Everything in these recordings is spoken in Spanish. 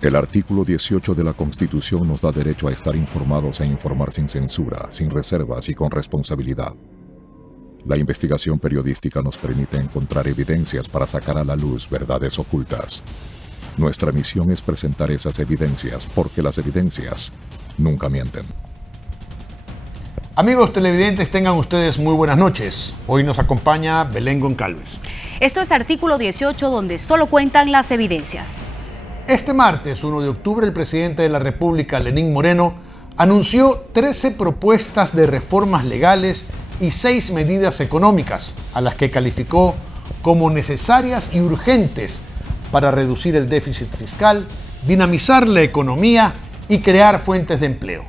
El artículo 18 de la Constitución nos da derecho a estar informados e informar sin censura, sin reservas y con responsabilidad. La investigación periodística nos permite encontrar evidencias para sacar a la luz verdades ocultas. Nuestra misión es presentar esas evidencias porque las evidencias nunca mienten. Amigos televidentes, tengan ustedes muy buenas noches. Hoy nos acompaña Belén Goncalves. Esto es artículo 18, donde solo cuentan las evidencias. Este martes, 1 de octubre, el presidente de la República, Lenín Moreno, anunció 13 propuestas de reformas legales y 6 medidas económicas, a las que calificó como necesarias y urgentes para reducir el déficit fiscal, dinamizar la economía y crear fuentes de empleo.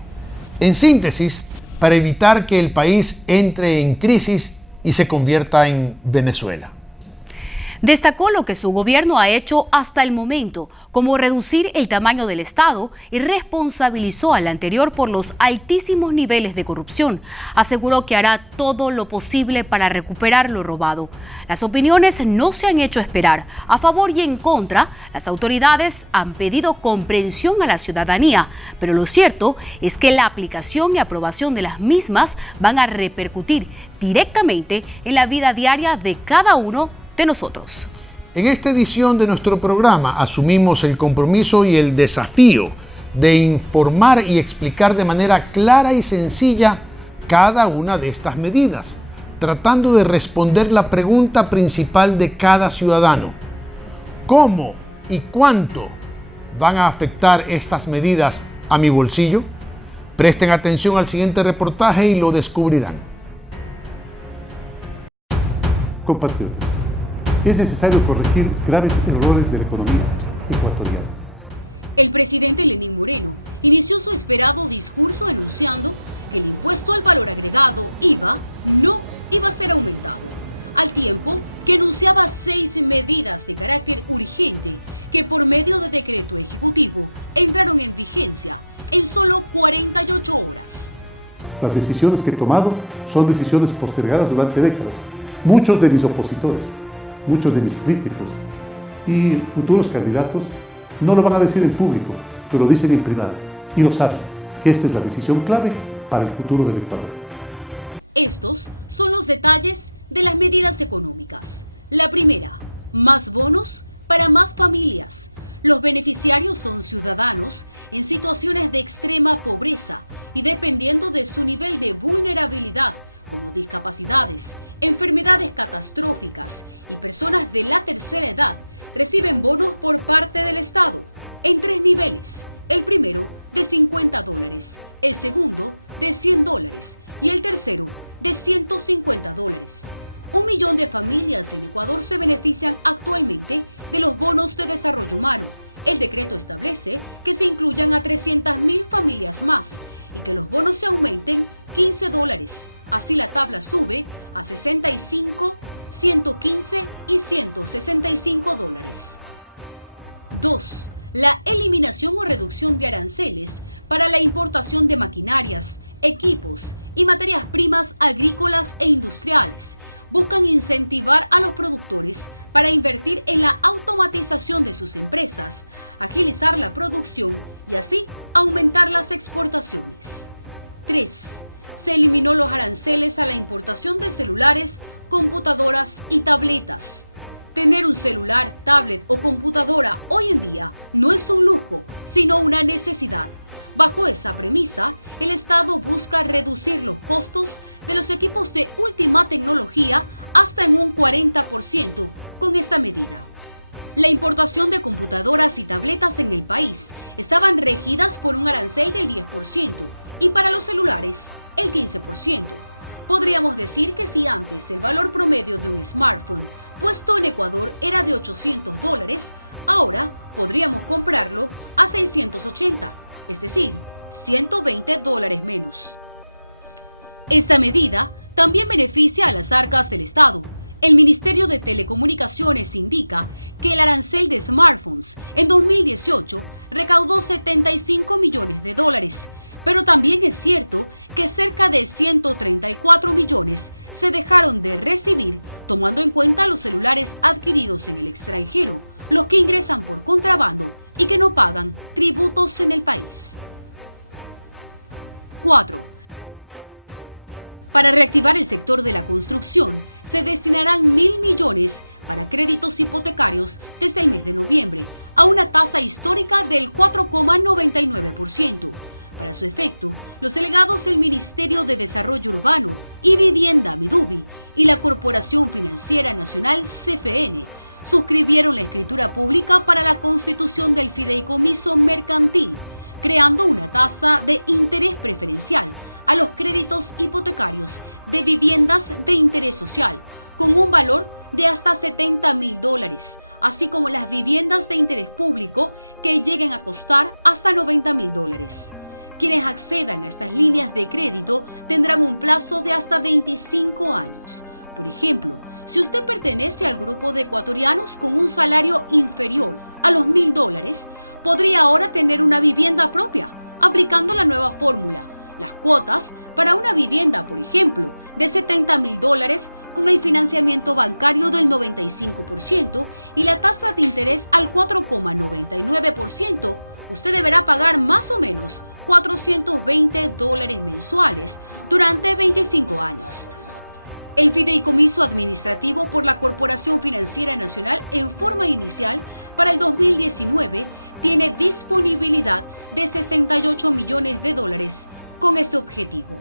En síntesis, para evitar que el país entre en crisis y se convierta en Venezuela. Destacó lo que su gobierno ha hecho hasta el momento, como reducir el tamaño del Estado, y responsabilizó al anterior por los altísimos niveles de corrupción. Aseguró que hará todo lo posible para recuperar lo robado. Las opiniones no se han hecho esperar. A favor y en contra, las autoridades han pedido comprensión a la ciudadanía, pero lo cierto es que la aplicación y aprobación de las mismas van a repercutir directamente en la vida diaria de cada uno de nosotros. En esta edición de nuestro programa asumimos el compromiso y el desafío de informar y explicar de manera clara y sencilla cada una de estas medidas, tratando de responder la pregunta principal de cada ciudadano: ¿cómo y cuánto van a afectar estas medidas a mi bolsillo? Presten atención al siguiente reportaje y lo descubrirán. Compatriotas, es necesario corregir graves errores de la economía ecuatoriana. El presidente Lenín Moreno inició su esperado discurso anunciando que el impuesto al valor agregado, IVA, no iba a ser aumentado, al tiempo que anunciaba 6 medidas de carácter urgente que por medio de decreto ejecutivo entraron en vigencia en solo 48 horas. Las decisiones que he tomado son decisiones postergadas durante décadas. Muchos de mis opositores, muchos de mis críticos y futuros candidatos no lo van a decir en público, pero lo dicen en privado y lo saben, que esta es la decisión clave para el futuro del Ecuador. Estos son los detalles de las medidas económicas. La primera, más bonos para más familias. Los beneficiarios son ciudadanos en situaciones de extrema pobreza y dependiendo de su nivel de vulnerabilidad, como discapacidades, enfermedades catastróficas y personas de la tercera edad, reciben bonos por parte del Estado en 3 niveles. El primero de $50, el segundo de $100 y el tercero de $150. 1 millón de familias en Ecuador se benefician actualmente de los bonos de desarrollo humano. El decreto establece que se incluyan a 300.000 familias más y que los bonos se aumenten $15. Así la tabla sube a 65, 115 y $165. 2. La eliminación o reducción de aranceles para la importación de maquinarias, equipos y materias primas agrícolas e industriales. Buscan incentivar a los productores para invertir en la automatización de sus empresas, agilizar la producción y así aumentar las exportaciones. 3. Se eliminó los aranceles a la importación de celulares, computadoras y tabletas. Tener un celular, tablet o computadora hoy en día no es un lujo, sino una necesidad. Bajo esa premisa, el Estado busca reducir los costos de los equipos de última tecnología hasta en un 40% con esta medida. La importación de computadoras y tabletas en el país estaban regidas por un arancel del 10% y para los celulares el 15%. Podríamos decir que si antes el valor promedio de un smartphone puesto en Ecuador era de $800, ahora podríamos comprarlo a 680, es decir, $120 menos. Esta medida también beneficia a las arcas del Estado. El Ministerio de Telecomunicaciones indica que el arancel de smartphones en 2018 recaudó $75 millones, pero también es cierto que cerca de 134 millones se dejaron de recibir, tomando en cuenta los celulares adquiridos en el extranjero, los que ingresan por contrabando y que no pagan tributos en el país. 4. Para reactivar el sector de la construcción, se destinarán 1.000 millones para créditos hipotecarios desde el mes de noviembre, a una tasa histórica del 4,99%. Para su efecto, los delegados del Ministerio de Desarrollo Urbano y Vivienda, Midubi, y la Corporación Financiera Nacional, CFN, suscribieron la escritura pública para la constitución del fideicomiso mercantil, creando una tasa de interés preferencial a los créditos hipotecarios de viviendas de interés social, con un valor de hasta $70.000, así como las viviendas de interés público que lleguen a costar hasta $90.000. Quienes accedan a estas líneas de crédito tendrán un plazo de hasta 25 años. Por ejemplo, si usted pertenece al grupo de ecuatorianos con un salario inferior a los $1.000, podría ahora tener una vivienda propia, aplicando la nueva fórmula. Las cuotas para una vivienda, por ejemplo, de $70.000 con el financiamiento bancario del 95% y la tasa de interés al 4,99%, usted deberá pagar más o menos $420 mensuales durante 25 años. El fideicomiso administrativo por la Corporación Financiera Nacional en forma inicial para el 2019 tiene disponibilidad de $68 millones con este objetivo.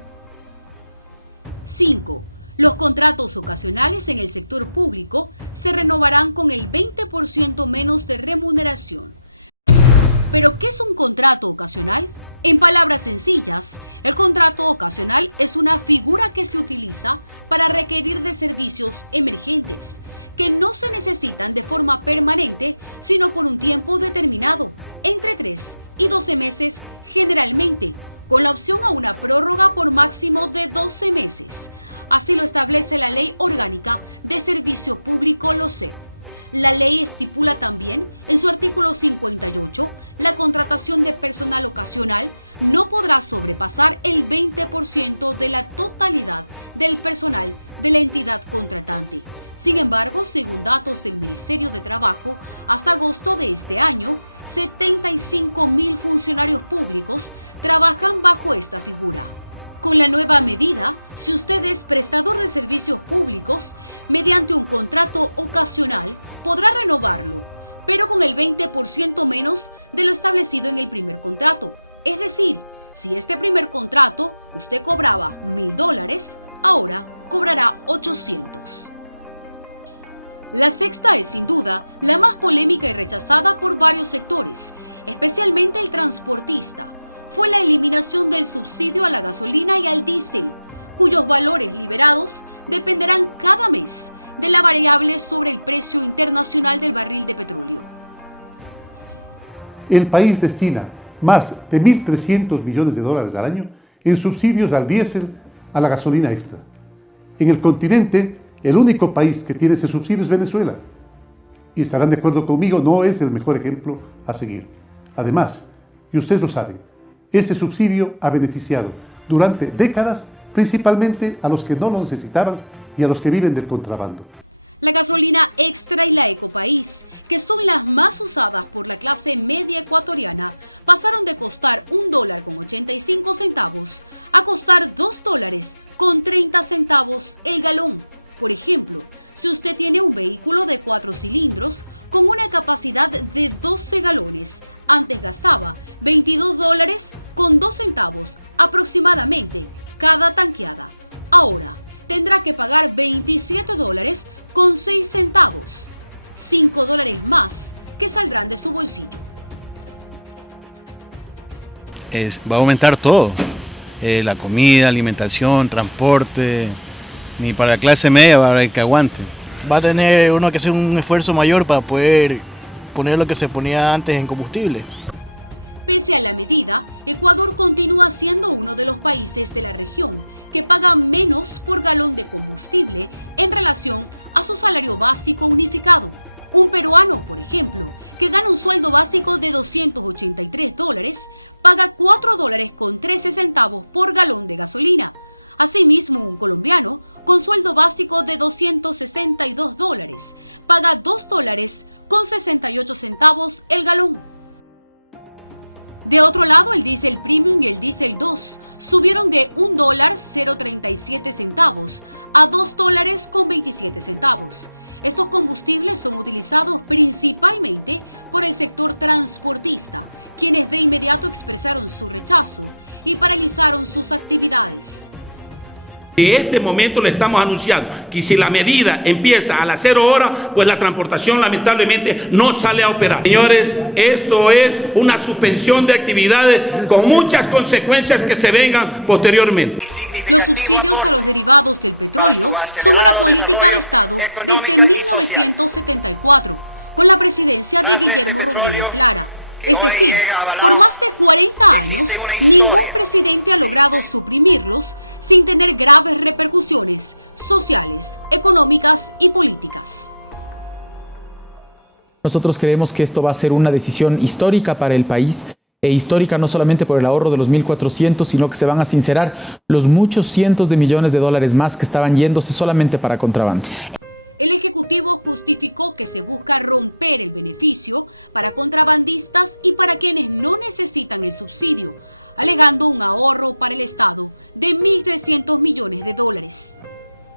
5. Los contratos ocasionales en el sector público se renovarán con el 20% menos de remuneración. ¿Pero qué es un contrato ocasional? En palabras sencillas, el contrato ocasional es una figura que se utiliza para requerir de servicios emergentes, que no se necesitan de forma permanente, sino por un tiempo determinado, entre 3 y 12 meses generalmente, con la opción a una prórroga por máximo de 12 meses. Así lo establece la Ley Orgánica de Servicio Público LOSEP. La ley estipula también, en su artículo 58, la contratación de personal ocasional no podrá sobrepasar el 20% de la totalidad del personal de la entidad contratante. Sin embargo, según datos del Ministerio de Trabajo, hasta agosto de este año, 75.000 funcionarios públicos trabajan bajo esta figura. Con la nueva medida, si usted es prestador de servicios públicos, mediante un contrato ocasional, podrá renovarlo, pero con el 20% menos de lo establecido en el primer contrato. Es decir, si este primer contrato usted cobraba $1.000, ahora cobrará 800. La sexta es sin duda la más polémica y rechazada por varios sectores, especialmente el transportista. Fue la eliminación del subsidio a la gasolina y al diésel, cuyos valores liberados dependerán cada mes de la variable sobre el precio internacional del barril de petróleo. El país destina más de $1.300 millones al año en subsidios al diésel, a la gasolina extra. En el continente, el único país que tiene ese subsidio es Venezuela. Y estarán de acuerdo conmigo, no es el mejor ejemplo a seguir. Además, y ustedes lo saben, ese subsidio ha beneficiado durante décadas principalmente a los que no lo necesitaban y a los que viven del contrabando. La gasolina extra y la Ecopaís, que son las más usadas por la clase media ecuatoriana, pasaron de costar $1,85 a costar $2,30 el galón. Por ejemplo, si usted tiene un vehículo de 4 cilindros con una capacidad de 12 galones, antes gastaba $22,02 aproximadamente cada tanqueada. Ahora tendrá que pagar $27,06, $5 más que saldrán de su bolsillo. Va a aumentar todo, la comida, alimentación, transporte. Ni para la clase media va a haber que aguante. Va a tener uno que hacer un esfuerzo mayor para poder poner lo que se ponía antes en combustible. Pese a la medida, Ecuador continúa siendo uno de los países de la región que paga menos por galón de combustible en relación a su salario básico unificado. Un peruano, por ejemplo, que gana un sueldo básico de $283, paga $4,13 por galón de gasolina. Asimismo, un colombiano con sueldo básico de $262 paga $2,68 el galón. De otro lado, el diésel premium y el diésel 2 subieron de $1.037 a $2.27. Estos combustibles son utilizados principalmente por el sector transportista, quienes de inmediato expresaron su rechazo y paralizaron sus actividades. En este momento le estamos anunciando que si la medida empieza a las 0 horas, pues la transportación lamentablemente no sale a operar. Señores, esto es una suspensión de actividades con muchas consecuencias que se vengan posteriormente. Los subsidios a los derivados del petróleo son una política de Estado desde 1974, con la presidencia de Guillermo Rodríguez Lara. Es decir, por más de 40 años, ningún presidente ha logrado suprimirlos sin tener graves repercusiones sociales, económicas y políticas. Nosotros creemos que esto va a ser una decisión histórica para el país, e histórica no solamente por el ahorro de los 1.400, sino que se van a sincerar los muchos cientos de millones de dólares más que estaban yéndose solamente para contrabando. El Ejecutivo justificó que se busca romper el beneficio para contrabandistas y para quienes no necesitan el subsidio, alegando un ahorro para el Estado de 1.300 millones de dólares.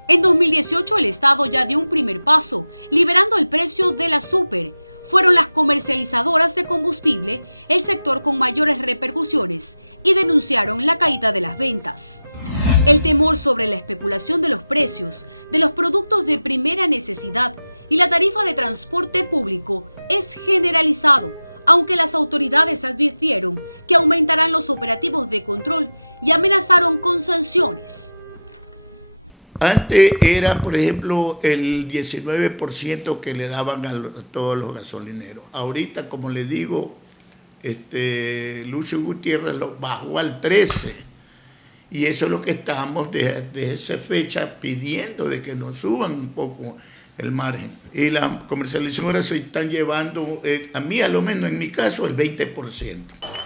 En 2018 el Estado ya dio un primer paso, liberando el precio de la super. Fueron las comercializadoras de combustible el sector con mayores repercusiones y denunciaron la caída de las ventas. El temor sobre la especulación de los precios de los productos de primera necesidad y la tarifa de transporte público es generalizado, aunque las autoridades advirtieron que aumentarán los operativos de control y amenazaron con sanciones. Antes era, por ejemplo, el 19% que le daban a todos los gasolineros. Ahorita, como le digo, Lucio Gutiérrez lo bajó al 13%. Y eso es lo que estamos desde esa fecha pidiendo, de que nos suban un poco el margen. Y la comercialización se están llevando, a mí a lo menos en mi caso, el 20%.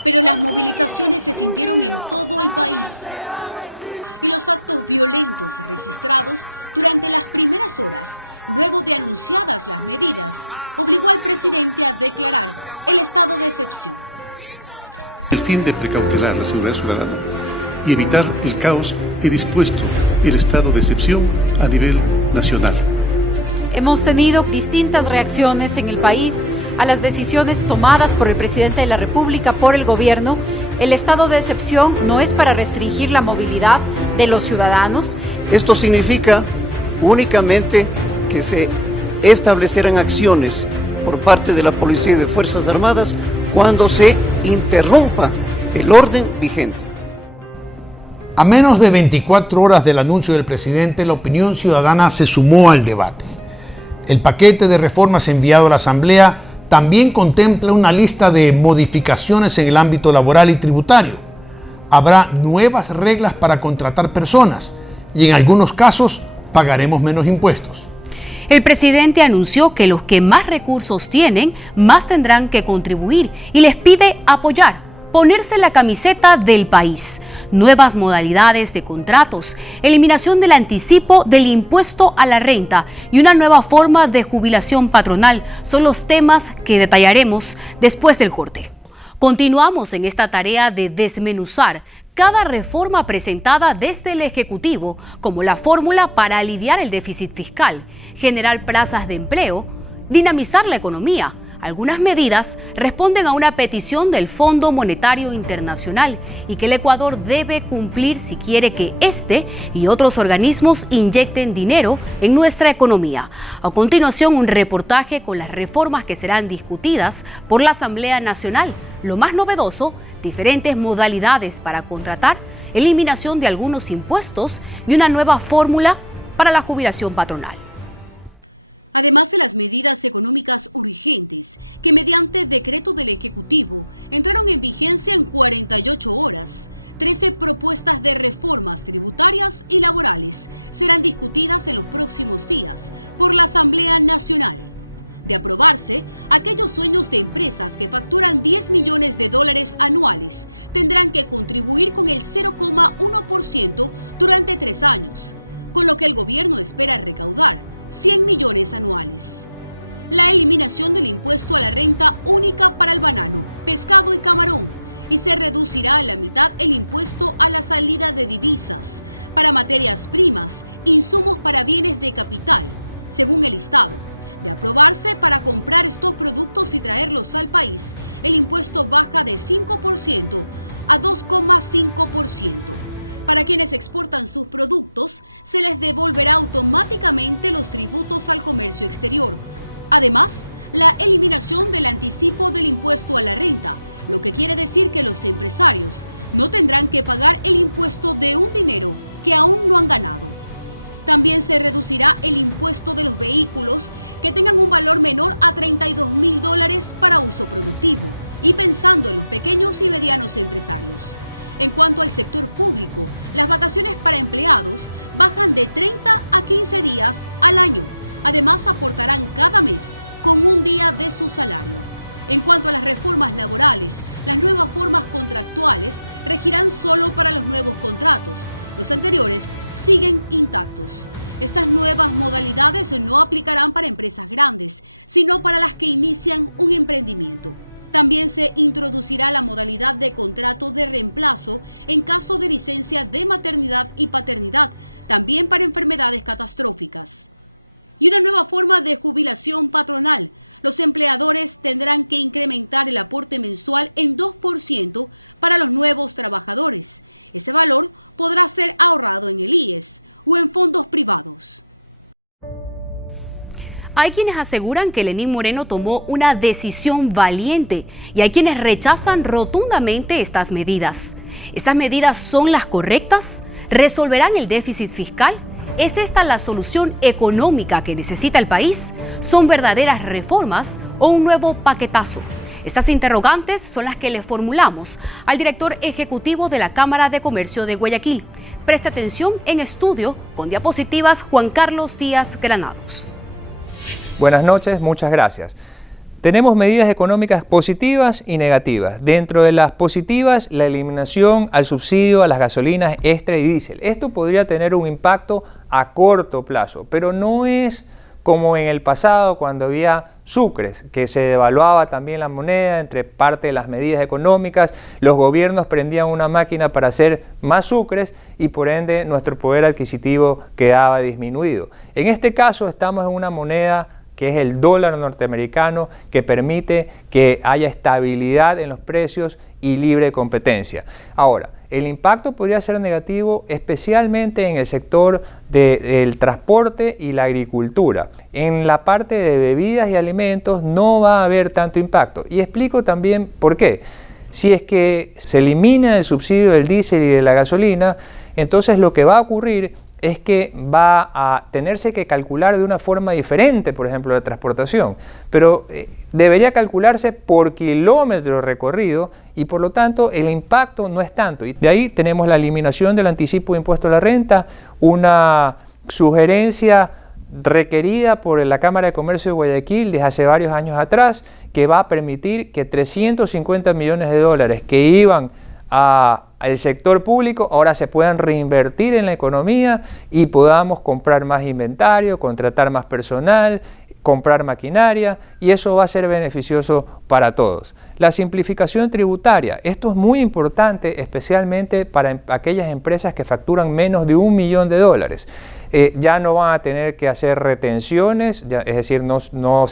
Pero las movilizaciones se sintieron en todo el país. Y los actos violentos registrados durante las primeras horas, luego de anunciadas las medidas, obligó al presidente a declarar el estado de excepción. El fin de precautelar la seguridad ciudadana y evitar el caos, he dispuesto el estado de excepción a nivel nacional. Hemos tenido distintas reacciones en el país a las decisiones tomadas por el presidente de la República, por el gobierno. El estado de excepción no es para restringir la movilidad de los ciudadanos. Esto significa únicamente que se establecerán acciones por parte de la Policía y de Fuerzas Armadas cuando se interrumpa el orden vigente. A menos de 24 horas del anuncio del presidente, la opinión ciudadana se sumó al debate. El paquete de reformas enviado a la Asamblea también contempla una lista de modificaciones en el ámbito laboral y tributario. Habrá nuevas reglas para contratar personas y en algunos casos pagaremos menos impuestos. El presidente anunció que los que más recursos tienen, más tendrán que contribuir y les pide apoyar, ponerse la camiseta del país, nuevas modalidades de contratos, eliminación del anticipo del impuesto a la renta y una nueva forma de jubilación patronal son los temas que detallaremos después del corte. Continuamos en esta tarea de desmenuzar cada reforma presentada desde el Ejecutivo como la fórmula para aliviar el déficit fiscal, generar plazas de empleo, dinamizar la economía. Algunas medidas responden a una petición del Fondo Monetario Internacional y que el Ecuador debe cumplir si quiere que este y otros organismos inyecten dinero en nuestra economía. A continuación, un reportaje con las reformas que serán discutidas por la Asamblea Nacional. Lo más novedoso, diferentes modalidades para contratar, eliminación de algunos impuestos y una nueva fórmula para la jubilación patronal. Además de las medidas económicas urgentes que mediante decreto del Ejecutivo entraron en vigencia en 48 horas, 13 propuestas de reformas tributarias y laborales serán discutidas en los próximos días por la Asamblea Nacional. De aprobarse, aquellos dueños de empresas que facturan 10 millones de dólares anuales tendrán que contribuir con el 0,1% durante 3 años, con lo que el gobierno espera recaudar 100 millones anuales. La eliminación del impuesto a la renta única para el banano, pescado y camarón, y se reducirá a la mitad el impuesto a la salida de divisas para materias primas, insumos para bienes de capital, según el Estado. De aprobarse para comprar estos productos y traerlos al país, el impuesto baja de 5% a 2,5%. Para quienes exportan sus productos, se les devolverá automáticamente los tributos al comercio exterior. Además, la eliminación del anticipo del impuesto a la renta, lo que quiere decir que los empresarios no tendrán que pagar el impuesto de un dinero que aún no han ganado. También se reducirá el impuesto de los vehículos que tengan un valor menor a $32.000 para uso productivo, y pensando en los pequeños y medianos empresarios. En cuanto al sector público, las vacaciones para empleados bajan de 30 a 15 días al año. Además, aportarán cada mes con un día de su salario. En cuanto a las reformas laborales, las nuevas formas contractuales regirán solo para los nuevos contratos. Los anteriores siguen intactos. Estas nuevas modalidades no aplicarán para empresas grandes, sino para las que inician un emprendimiento. También se introducirá la modalidad de contrato de reemplazo en caso de licencia de maternidad y paternidad, también para enfermedades catastróficas. Y una nueva forma de jubilación patronal. Los empleadores tendrán que incrementar el aporte mensual en 2% para los nuevos trabajadores. Ese valor podrá ser ahorrado en el IES o en fondos privados. Hay quienes aseguran que Lenín Moreno tomó una decisión valiente y hay quienes rechazan rotundamente estas medidas. ¿Estas medidas son las correctas? ¿Resolverán el déficit fiscal? ¿Es esta la solución económica que necesita el país? ¿Son verdaderas reformas o un nuevo paquetazo? Estas interrogantes son las que le formulamos al director ejecutivo de la Cámara de Comercio de Guayaquil. Preste atención en estudio con diapositivas Juan Carlos Díaz Granados. Buenas noches, muchas gracias. Tenemos medidas económicas positivas y negativas. Dentro de las positivas, la eliminación al subsidio a las gasolinas extra y diésel. Esto podría tener un impacto a corto plazo, pero no es como en el pasado cuando había sucres, que se devaluaba también la moneda entre parte de las medidas económicas. Los gobiernos prendían una máquina para hacer más sucres y por ende nuestro poder adquisitivo quedaba disminuido. En este caso estamos en una moneda que es el dólar norteamericano, que permite que haya estabilidad en los precios y libre competencia. Ahora, el impacto podría ser negativo especialmente en el sector del transporte y la agricultura. En la parte de bebidas y alimentos no va a haber tanto impacto. Y explico también por qué. Si es que se elimina el subsidio del diésel y de la gasolina, entonces lo que va a ocurrir es que va a tenerse que calcular de una forma diferente, por ejemplo, la transportación, pero debería calcularse por kilómetro recorrido y por lo tanto el impacto no es tanto. Y de ahí tenemos la eliminación del anticipo de impuesto a la renta, una sugerencia requerida por la Cámara de Comercio de Guayaquil desde hace varios años atrás, que va a permitir que 350 millones de dólares que iban al sector público ahora se puedan reinvertir en la economía y podamos comprar más inventario, contratar más personal, comprar maquinaria, y eso va a ser beneficioso para todos. La simplificación tributaria, esto es muy importante especialmente para aquellas empresas que facturan menos de $1 millón. Ya no van a tener que hacer retenciones, es decir, no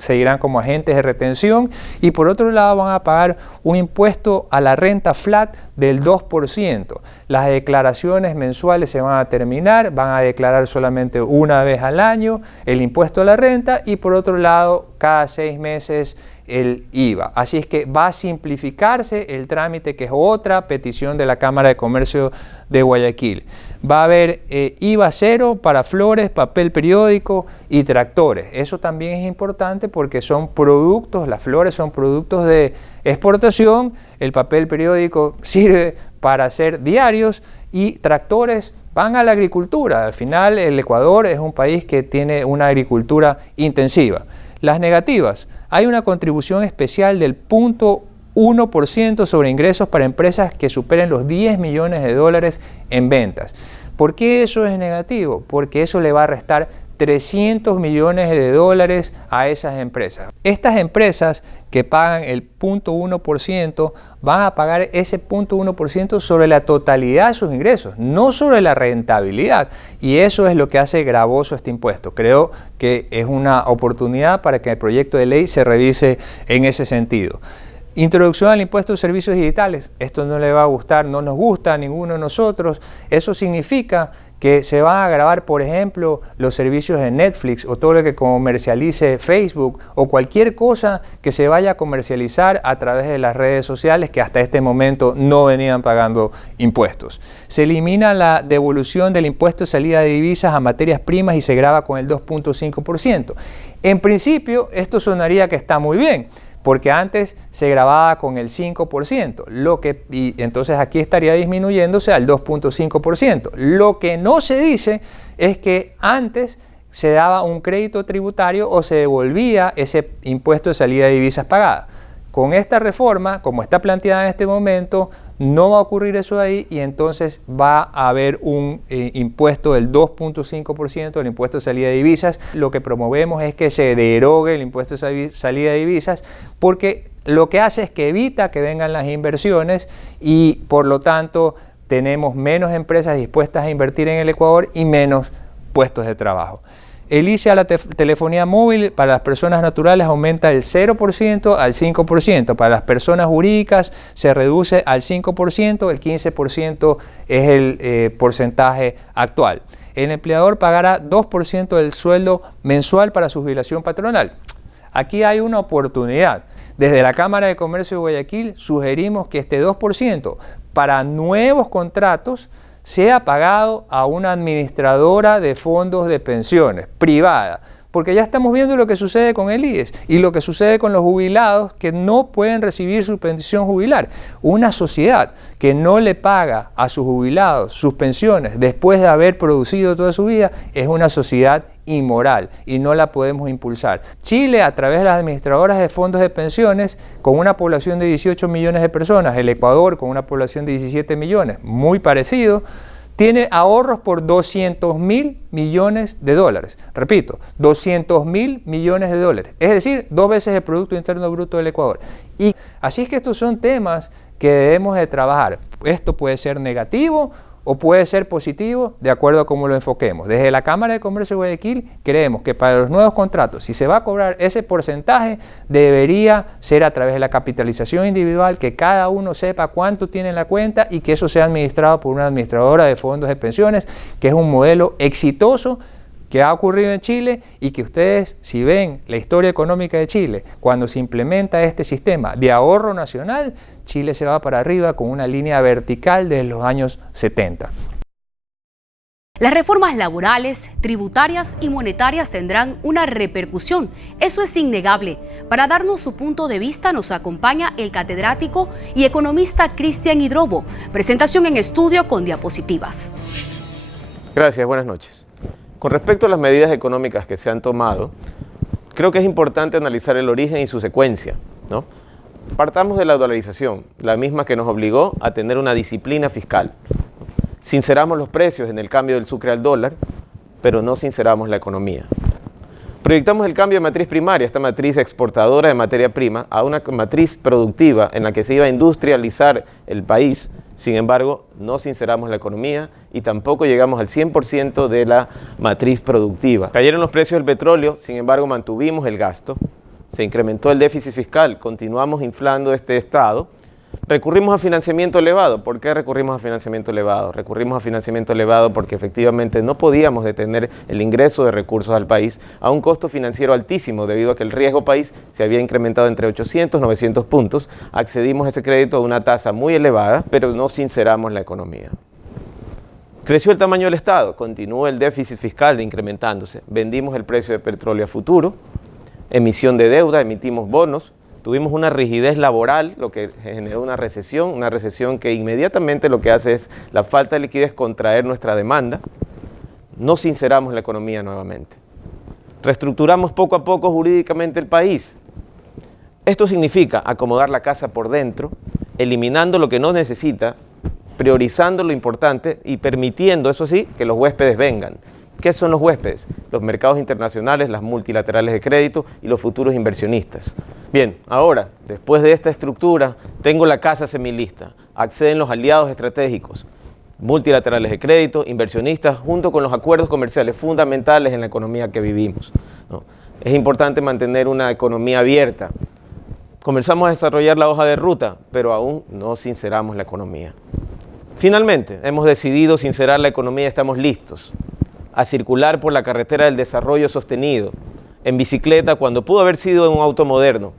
seguirán como agentes de retención, y por otro lado van a pagar un impuesto a la renta flat del 2%. Las declaraciones mensuales se van a terminar, van a declarar solamente una vez al año el impuesto a la renta y por otro lado cada 6 meses el IVA. Así es que va a simplificarse el trámite, que es otra petición de la Cámara de Comercio de Guayaquil. Va a haber IVA cero para flores, papel periódico y tractores. Eso también es importante porque son productos, las flores son productos de exportación, el papel periódico sirve para hacer diarios y tractores van a la agricultura. Al final el Ecuador es un país que tiene una agricultura intensiva. Las negativas, hay una contribución especial del 0.1% sobre ingresos para empresas que superen los $10 millones en ventas. ¿Por qué eso es negativo? Porque eso le va a restar 300 millones de dólares a esas empresas. Estas empresas que pagan el 0.1% van a pagar ese 0.1% sobre la totalidad de sus ingresos, no sobre la rentabilidad. Y eso es lo que hace gravoso este impuesto. Creo que es una oportunidad para que el proyecto de ley se revise en ese sentido. Introducción al impuesto de servicios digitales. Esto no le va a gustar, no nos gusta a ninguno de nosotros. Eso significa que se van a grabar, por ejemplo, los servicios de Netflix o todo lo que comercialice Facebook o cualquier cosa que se vaya a comercializar a través de las redes sociales que hasta este momento no venían pagando impuestos. Se elimina la devolución del impuesto de salida de divisas a materias primas y se grava con el 2.5%. En principio, esto sonaría que está muy bien, porque antes se grababa con el 5%, y entonces aquí estaría disminuyéndose al 2.5%. Lo que no se dice es que antes se daba un crédito tributario o se devolvía ese impuesto de salida de divisas pagada. Con esta reforma, como está planteada en este momento, no va a ocurrir eso ahí y entonces va a haber un impuesto del 2.5% del impuesto de salida de divisas. Lo que promovemos es que se derogue el impuesto de salida de divisas porque lo que hace es que evita que vengan las inversiones y por lo tanto tenemos menos empresas dispuestas a invertir en el Ecuador y menos puestos de trabajo. El ICE a la telefonía móvil para las personas naturales aumenta del 0% al 5%. Para las personas jurídicas se reduce al 5%, el 15% es el porcentaje actual. El empleador pagará 2% del sueldo mensual para su jubilación patronal. Aquí hay una oportunidad. Desde la Cámara de Comercio de Guayaquil sugerimos que este 2% para nuevos contratos sea pagado a una administradora de fondos de pensiones privada, porque ya estamos viendo lo que sucede con el IES y lo que sucede con los jubilados que no pueden recibir su pensión jubilar. Una sociedad que no le paga a sus jubilados sus pensiones después de haber producido toda su vida es una sociedad inmoral y no la podemos impulsar. Chile, a través de las administradoras de fondos de pensiones, con una población de 18 millones de personas, el Ecuador con una población de 17 millones, muy parecido, tiene ahorros por 200.000 millones de dólares. Repito, 200.000 millones de dólares. Es decir, 2 veces el Producto Interno Bruto del Ecuador. Y así es que estos son temas que debemos de trabajar. Esto puede ser negativo o puede ser positivo de acuerdo a cómo lo enfoquemos. Desde la Cámara de Comercio de Guayaquil creemos que para los nuevos contratos, si se va a cobrar ese porcentaje, debería ser a través de la capitalización individual, que cada uno sepa cuánto tiene en la cuenta y que eso sea administrado por una administradora de fondos de pensiones, que es un modelo exitoso que ha ocurrido en Chile y que ustedes, si ven la historia económica de Chile, cuando se implementa este sistema de ahorro nacional, Chile se va para arriba con una línea vertical desde los años 70. Las reformas laborales, tributarias y monetarias tendrán una repercusión. Eso es innegable. Para darnos su punto de vista nos acompaña el catedrático y economista Cristian Hidrobo. Presentación en estudio con diapositivas. Gracias, buenas noches. Con respecto a las medidas económicas que se han tomado, creo que es importante analizar el origen y su secuencia, ¿no? Partamos de la dolarización, la misma que nos obligó a tener una disciplina fiscal. Sinceramos los precios en el cambio del sucre al dólar, pero no sinceramos la economía. Proyectamos el cambio de matriz primaria, esta matriz exportadora de materia prima, a una matriz productiva en la que se iba a industrializar el país. Sin embargo, no sinceramos la economía y tampoco llegamos al 100% de la matriz productiva. Cayeron los precios del petróleo, sin embargo, mantuvimos el gasto. Se incrementó el déficit fiscal, continuamos inflando este estado. Recurrimos a financiamiento elevado. ¿Por qué recurrimos a financiamiento elevado? Recurrimos a financiamiento elevado porque efectivamente no podíamos detener el ingreso de recursos al país a un costo financiero altísimo debido a que el riesgo país se había incrementado entre 800 y 900 puntos. Accedimos a ese crédito a una tasa muy elevada, pero no sinceramos la economía. Creció el tamaño del Estado, continuó el déficit fiscal incrementándose. Vendimos el precio de petróleo a futuro, emisión de deuda, emitimos bonos. Tuvimos una rigidez laboral, lo que generó una recesión que inmediatamente lo que hace es la falta de liquidez contraer nuestra demanda. No sinceramos la economía nuevamente. Reestructuramos poco a poco jurídicamente el país. Esto significa acomodar la casa por dentro, eliminando lo que no necesita, priorizando lo importante y permitiendo, eso sí, que los huéspedes vengan. ¿Qué son los huéspedes? Los mercados internacionales, las multilaterales de crédito y los futuros inversionistas. Bien, ahora, después de esta estructura, tengo la casa semilista. Acceden los aliados estratégicos, multilaterales de crédito, inversionistas, junto con los acuerdos comerciales fundamentales en la economía que vivimos, ¿no? Es importante mantener una economía abierta. Comenzamos a desarrollar la hoja de ruta, pero aún no sinceramos la economía. Finalmente, hemos decidido sincerar la economía y estamos listos a circular por la carretera del desarrollo sostenido, en bicicleta cuando pudo haber sido en un auto moderno,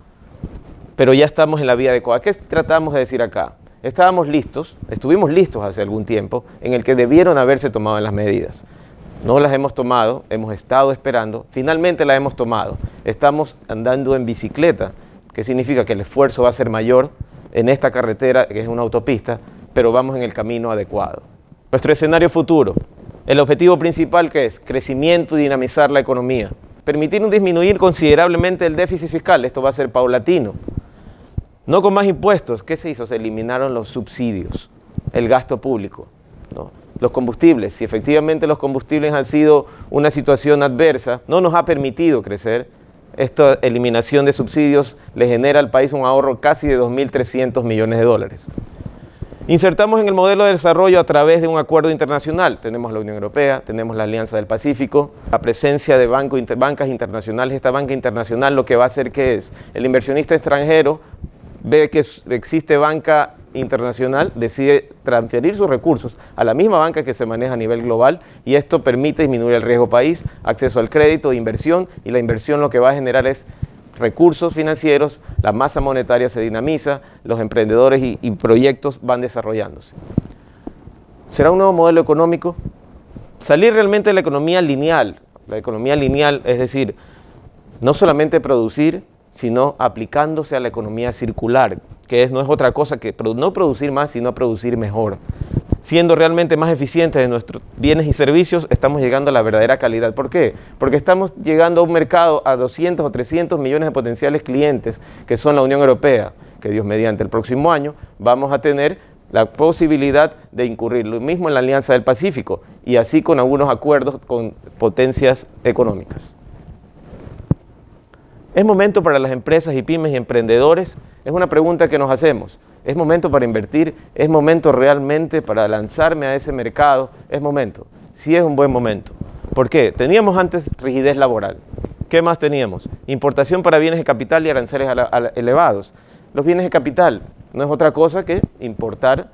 pero ya estamos en la vía adecuada. ¿Qué tratamos de decir acá? Estuvimos listos hace algún tiempo en el que debieron haberse tomado las medidas. No las hemos tomado, hemos estado esperando, finalmente las hemos tomado. Estamos andando en bicicleta, que significa que el esfuerzo va a ser mayor en esta carretera, que es una autopista, pero vamos en el camino adecuado. Nuestro escenario futuro, el objetivo principal que es crecimiento y dinamizar la economía. Permitir disminuir considerablemente el déficit fiscal, esto va a ser paulatino. No con más impuestos, ¿qué se hizo? Se eliminaron los subsidios, el gasto público, ¿no? Los combustibles, si efectivamente los combustibles han sido una situación adversa, no nos ha permitido crecer, esta eliminación de subsidios le genera al país un ahorro casi de 2.300 millones de dólares. Insertamos en el modelo de desarrollo a través de un acuerdo internacional. Tenemos la Unión Europea, tenemos la Alianza del Pacífico, la presencia de bancas internacionales. Esta banca internacional lo que va a hacer que es, el inversionista extranjero ve que existe banca internacional, decide transferir sus recursos a la misma banca que se maneja a nivel global y esto permite disminuir el riesgo país, acceso al crédito, inversión, y la inversión lo que va a generar es recursos financieros, la masa monetaria se dinamiza, los emprendedores y proyectos van desarrollándose. ¿Será un nuevo modelo económico? Salir realmente de la economía lineal. La economía lineal, es decir, no solamente producir, sino aplicándose a la economía circular, que no es otra cosa que no producir más, sino producir mejor. Siendo realmente más eficientes en nuestros bienes y servicios, estamos llegando a la verdadera calidad. ¿Por qué? Porque estamos llegando a un mercado a 200 o 300 millones de potenciales clientes, que son la Unión Europea, que Dios mediante el próximo año vamos a tener la posibilidad de incurrir. Lo mismo en la Alianza del Pacífico, y así con algunos acuerdos con potencias económicas. ¿Es momento para las empresas y pymes y emprendedores? Es una pregunta que nos hacemos. ¿Es momento para invertir? ¿Es momento realmente para lanzarme a ese mercado? Es momento. Sí es un buen momento. ¿Por qué? Teníamos antes rigidez laboral. ¿Qué más teníamos? Importación para bienes de capital y aranceles elevados. Los bienes de capital no es otra cosa que importar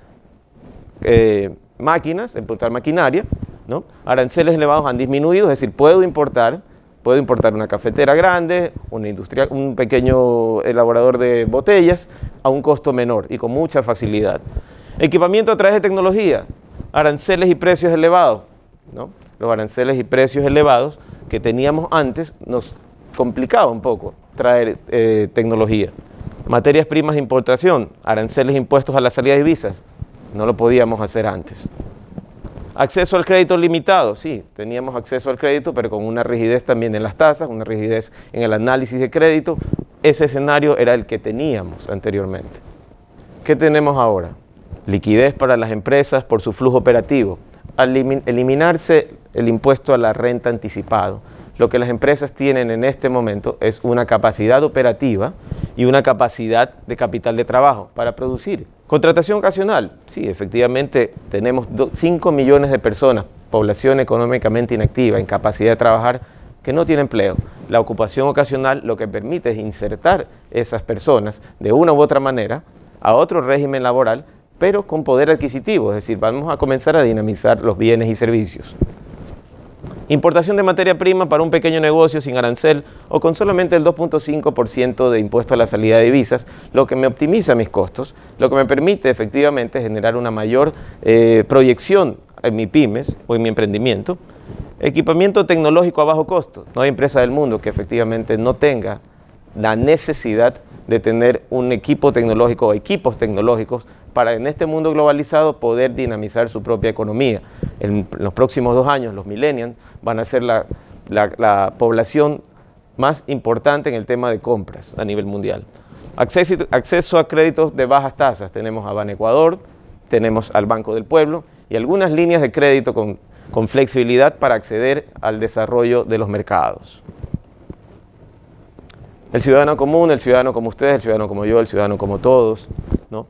máquinas, importar maquinaria, ¿no? Aranceles elevados han disminuido, es decir, puedo importar una cafetera grande, una industria, un pequeño elaborador de botellas a un costo menor y con mucha facilidad. Equipamiento a través de tecnología, aranceles y precios elevados, ¿no? Los aranceles y precios elevados que teníamos antes nos complicaba un poco traer tecnología. Materias primas de importación, aranceles e impuestos a la salida de divisas, no lo podíamos hacer antes. Acceso al crédito limitado, sí, teníamos acceso al crédito, pero con una rigidez también en las tasas, una rigidez en el análisis de crédito. Ese escenario era el que teníamos anteriormente. ¿Qué tenemos ahora? Liquidez para las empresas por su flujo operativo. Al eliminarse el impuesto a la renta anticipado, lo que las empresas tienen en este momento es una capacidad operativa y una capacidad de capital de trabajo para producir. Contratación ocasional, sí, efectivamente tenemos 5 millones de personas, población económicamente inactiva, en capacidad de trabajar, que no tiene empleo. La ocupación ocasional lo que permite es insertar esas personas de una u otra manera a otro régimen laboral, pero con poder adquisitivo, es decir, vamos a comenzar a dinamizar los bienes y servicios. Importación de materia prima para un pequeño negocio sin arancel o con solamente el 2.5% de impuesto a la salida de divisas, lo que me optimiza mis costos, lo que me permite efectivamente generar una mayor proyección en mi pymes o en mi emprendimiento. Equipamiento tecnológico a bajo costo. No hay empresa del mundo que efectivamente no tenga la necesidad de tener un equipo tecnológico o equipos tecnológicos para en este mundo globalizado poder dinamizar su propia economía. En los próximos 2 años los millennials van a ser la población más importante en el tema de compras a nivel mundial. Acceso a créditos de bajas tasas. Tenemos a Banecuador, tenemos al Banco del Pueblo y algunas líneas de crédito con con flexibilidad para acceder al desarrollo de los mercados. El ciudadano común, el ciudadano como ustedes, el ciudadano como yo, el ciudadano como todos, ¿no?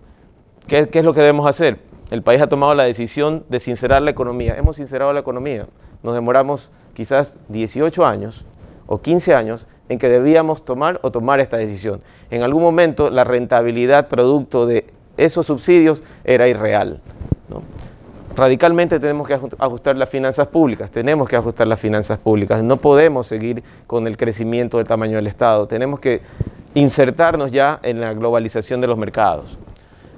¿Qué es lo que debemos hacer? El país ha tomado la decisión de sincerar la economía. Hemos sincerado la economía. Nos demoramos quizás 18 años o 15 años en que debíamos tomar esta decisión. En algún momento la rentabilidad producto de esos subsidios era irreal, ¿no? Radicalmente tenemos que ajustar las finanzas públicas, no podemos seguir con el crecimiento del tamaño del Estado, tenemos que insertarnos ya en la globalización de los mercados.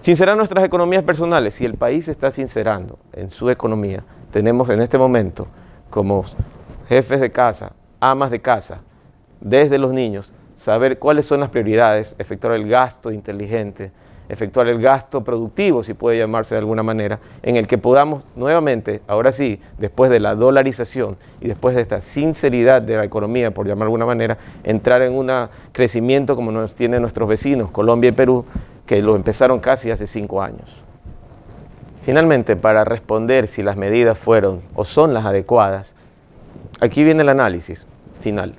Sincerar nuestras economías personales. Si el país está sincerando en su economía, tenemos en este momento como jefes de casa, amas de casa, desde los niños, saber cuáles son las prioridades, efectuar el gasto inteligente, efectuar el gasto productivo, si puede llamarse de alguna manera, en el que podamos nuevamente, ahora sí, después de la dolarización y después de esta sinceridad de la economía, por llamar de alguna manera, entrar en un crecimiento como nos tienen nuestros vecinos, Colombia y Perú, que lo empezaron casi hace 5 años. Finalmente, para responder si las medidas fueron o son las adecuadas, aquí viene el análisis final.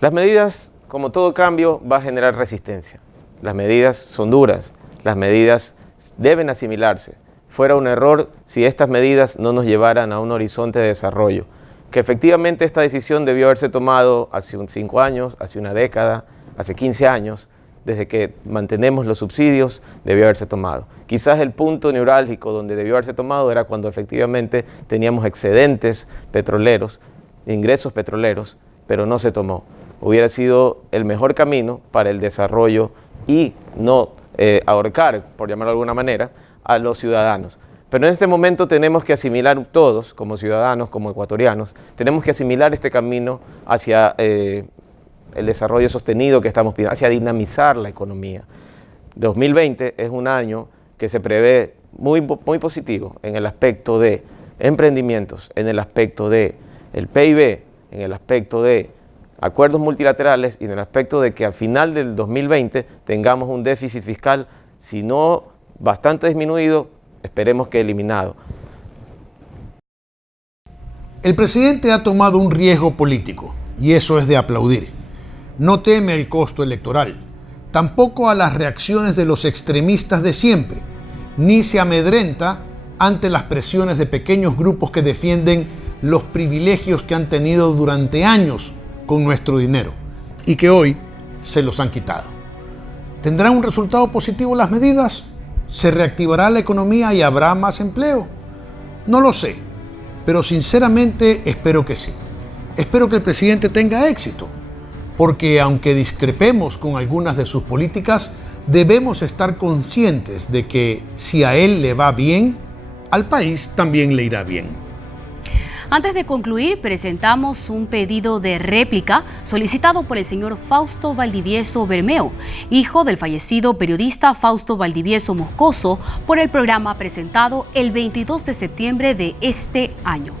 Las medidas, como todo cambio, va a generar resistencia. Las medidas son duras, las medidas deben asimilarse. Fuera un error si estas medidas no nos llevaran a un horizonte de desarrollo. Que efectivamente esta decisión debió haberse tomado hace 5 años, hace una década, hace 15 años, desde que mantenemos los subsidios, debió haberse tomado. Quizás el punto neurálgico donde debió haberse tomado era cuando efectivamente teníamos excedentes petroleros, ingresos petroleros, pero no se tomó. Hubiera sido el mejor camino para el desarrollo y no ahorcar, por llamarlo de alguna manera, a los ciudadanos. Pero en este momento tenemos que asimilar todos, como ciudadanos, como ecuatorianos, tenemos que asimilar este camino hacia el desarrollo sostenido que estamos pidiendo, hacia dinamizar la economía. 2020 es un año que se prevé muy positivo en el aspecto de emprendimientos, en el aspecto de el PIB, en el aspecto de acuerdos multilaterales y en el aspecto de que al final del 2020 tengamos un déficit fiscal, si no bastante disminuido, esperemos que eliminado. El presidente ha tomado un riesgo político y eso es de aplaudir. No teme el costo electoral, tampoco a las reacciones de los extremistas de siempre, ni se amedrenta ante las presiones de pequeños grupos que defienden los privilegios que han tenido durante años con nuestro dinero y que hoy se los han quitado. ¿Tendrán un resultado positivo las medidas? ¿Se reactivará la economía y habrá más empleo? No lo sé, pero sinceramente espero que sí. Espero que el presidente tenga éxito, porque aunque discrepemos con algunas de sus políticas, debemos estar conscientes de que si a él le va bien, al país también le irá bien. Antes de concluir, presentamos un pedido de réplica solicitado por el señor Fausto Valdivieso Bermeo, hijo del fallecido periodista Fausto Valdivieso Moscoso, por el programa presentado el 22 de septiembre de este año.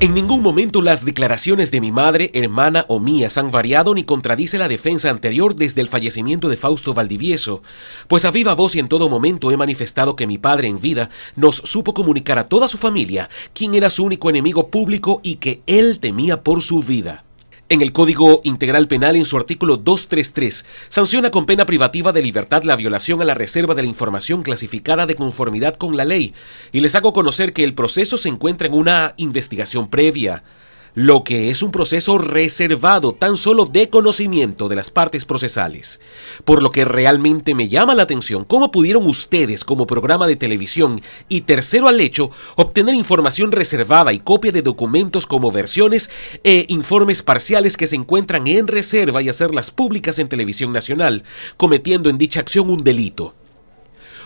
En ningún momento las declaraciones de mi madre, hermana o mías han variado ni contradice la defensa anterior desde el fallecimiento de Fausto Valdivieso, pues a viva voz y en todo momento he manifestado que mi padre en vida nos supo comunicar a toda su familia quién era su único enemigo público y que él temía por su vida. En el Código Integral Penal, en su artículo 233, sanciona con pena privativa de libertad la violación a la reserva de la información clasificada de conformidad con la ley, y les hago conocer que el proceso se encuentra en una investigación previa, lo que es un proceso reservado tan solo de conocimiento de las partes procesales. Por lo que realmente me llama la atención cómo pudieron ustedes, como programa de televisión y tercero al hecho, obtener información reservada y copia de documentos como versiones e informes parciales que se encuentran en reserva y hacerlas públicas en televisión nacional, cometiendo en dicha acción un delito.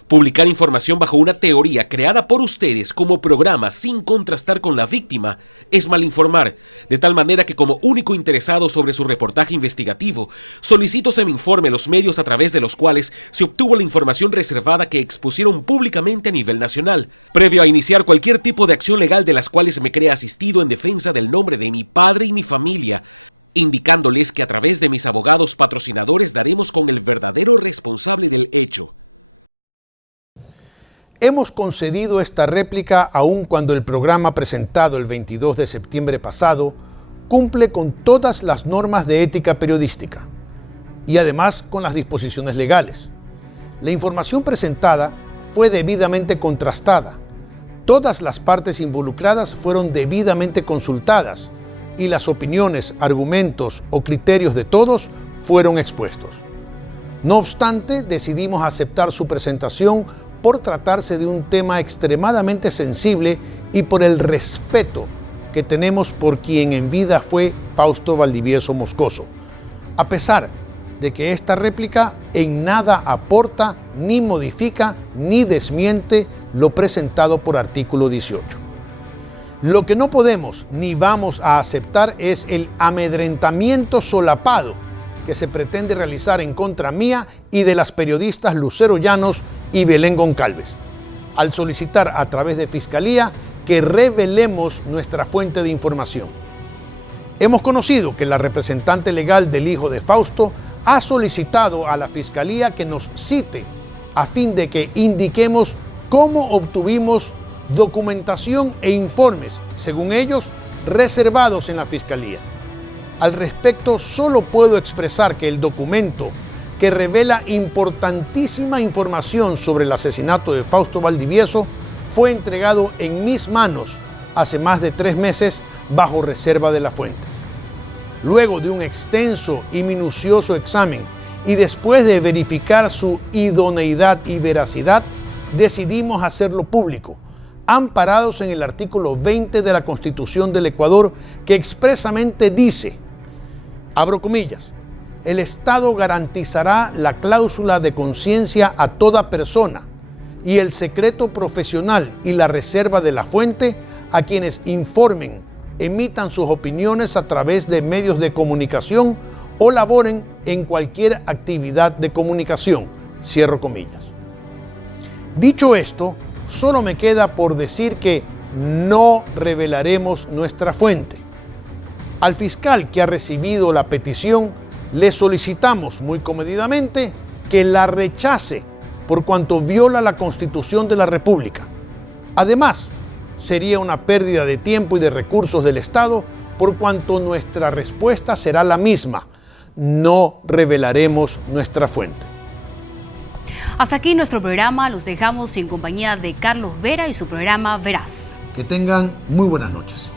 Publicar información bajo una teoría creada por ustedes como programa sin contrastar con la víctima es malinformar, de tal manera que como único interesado sobre su reportaje investigativo, solicito se me informe los medios a través de los cuales se obtuvo la información reservada que expusieron públicamente a nivel nacional, previo a iniciar cualquier tipo de acción legal de las cuales me crea asistido en defensa del nombre de mi padre y mi familia, indicándoles que a través de mis abogados patrocinadores daremos con el verdadero responsable del hecho. Hemos concedido esta réplica aun cuando el programa presentado el 22 de septiembre pasado cumple con todas las normas de ética periodística y además con las disposiciones legales. La información presentada fue debidamente contrastada. Todas las partes involucradas fueron debidamente consultadas y las opiniones, argumentos o criterios de todos fueron expuestos. No obstante, decidimos aceptar su presentación por tratarse de un tema extremadamente sensible y por el respeto que tenemos por quien en vida fue Fausto Valdivieso Moscoso, a pesar de que esta réplica en nada aporta, ni modifica, ni desmiente lo presentado por artículo 18. Lo que no podemos ni vamos a aceptar es el amedrentamiento solapado que se pretende realizar en contra mía y de las periodistas Lucero Llanos y Belén Goncalves, al solicitar a través de Fiscalía que revelemos nuestra fuente de información. Hemos conocido que la representante legal del hijo de Fausto ha solicitado a la Fiscalía que nos cite a fin de que indiquemos cómo obtuvimos documentación e informes, según ellos, reservados en la Fiscalía. Al respecto, solo puedo expresar que el documento que revela importantísima información sobre el asesinato de Fausto Valdivieso fue entregado en mis manos hace más de 3 meses bajo reserva de la fuente. Luego de un extenso y minucioso examen y después de verificar su idoneidad y veracidad, decidimos hacerlo público, amparados en el artículo 20 de la Constitución del Ecuador, que expresamente dice, abro comillas, el Estado garantizará la cláusula de conciencia a toda persona y el secreto profesional y la reserva de la fuente a quienes informen, emitan sus opiniones a través de medios de comunicación o laboren en cualquier actividad de comunicación, cierro comillas. Dicho esto, solo me queda por decir que no revelaremos nuestra fuente. Al fiscal que ha recibido la petición, le solicitamos muy comedidamente que la rechace por cuanto viola la Constitución de la República. Además, sería una pérdida de tiempo y de recursos del Estado por cuanto nuestra respuesta será la misma. No revelaremos nuestra fuente. Hasta aquí nuestro programa. Los dejamos en compañía de Carlos Vera y su programa Veraz. Que tengan muy buenas noches.